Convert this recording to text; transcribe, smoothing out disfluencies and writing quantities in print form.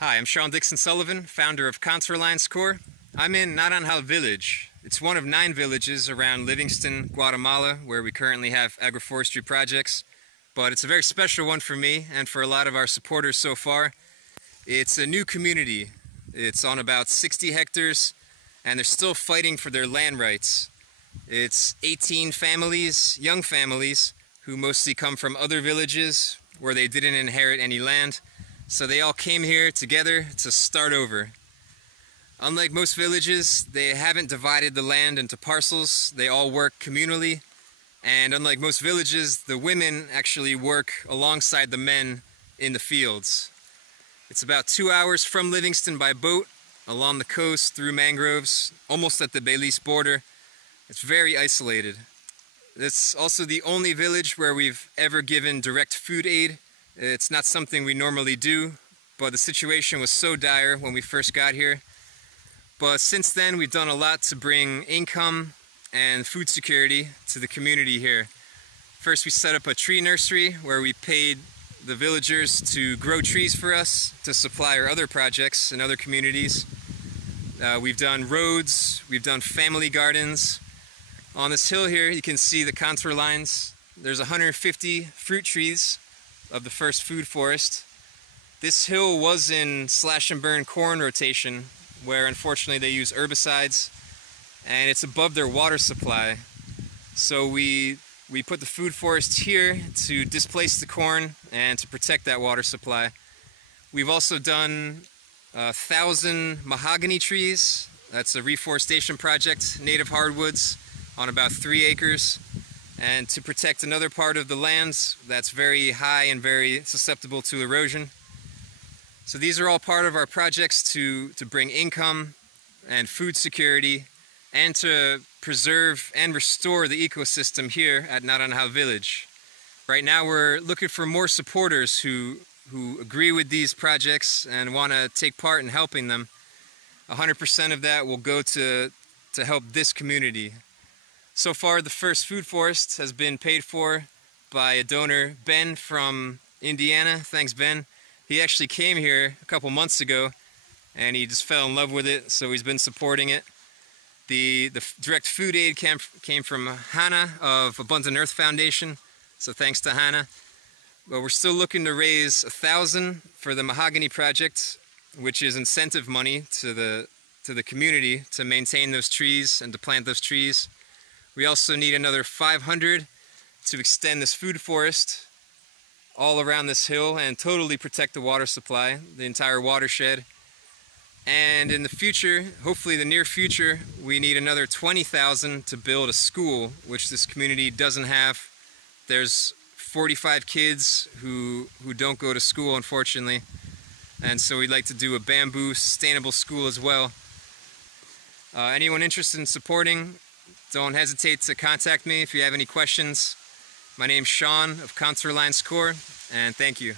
Hi, I'm Sean Dixon-Sullivan, founder of Lines Corp. I'm in Naranjal village. It's one of 9 villages around Livingston, Guatemala, where we currently have agroforestry projects. But it's a very special one for me and for a lot of our supporters so far. It's a new community. It's on about 60 hectares and they're still fighting for their land rights. It's 18 families, young families, who mostly come from other villages where they didn't inherit any land. So they all came here together to start over. Unlike most villages, they haven't divided the land into parcels. They all work communally. And unlike most villages, the women actually work alongside the men in the fields. It's about 2 hours from Livingston by boat, along the coast, through mangroves, almost at the Belize border. It's very isolated. It's also the only village where we've ever given direct food aid. It's not something we normally do, but the situation was so dire when we first got here. But since then, we've done a lot to bring income and food security to the community here. First, we set up a tree nursery where we paid the villagers to grow trees for us to supply our other projects in other communities. We've done roads, we've done family gardens. On this hill here, you can see the contour lines. There's 150 fruit trees of the first food forest. This hill was in slash and burn corn rotation, where unfortunately they use herbicides, and it's above their water supply. So we put the food forest here to displace the corn and to protect that water supply. We've also done 1,000 mahogany trees. That's a reforestation project, native hardwoods on about 3 acres. And to protect another part of the lands that's very high and very susceptible to erosion. So these are all part of our projects to bring income and food security and to preserve and restore the ecosystem here at Naranjal village. Right now we're looking for more supporters who agree with these projects and want to take part in helping them. 100% of that will go to help this community. So far, the first food forest has been paid for by a donor, Ben from Indiana. Thanks, Ben. He actually came here a couple months ago and he just fell in love with it, so he's been supporting it. The direct food aid came from Hana of Abundant Earth Foundation, so thanks to Hana. But we're still looking to raise 1,000 for the Mahogany Project, which is incentive money to the community to maintain those trees and to plant those trees. We also need another 500 to extend this food forest all around this hill and totally protect the water supply, the entire watershed. And in the future, hopefully the near future, we need another 20,000 to build a school, which this community doesn't have. There's 45 kids who don't go to school, unfortunately. And so we'd like to do a bamboo sustainable school as well. Anyone interested in supporting, don't hesitate to contact me if you have any questions. My name's Sean of Lines Corp, and thank you.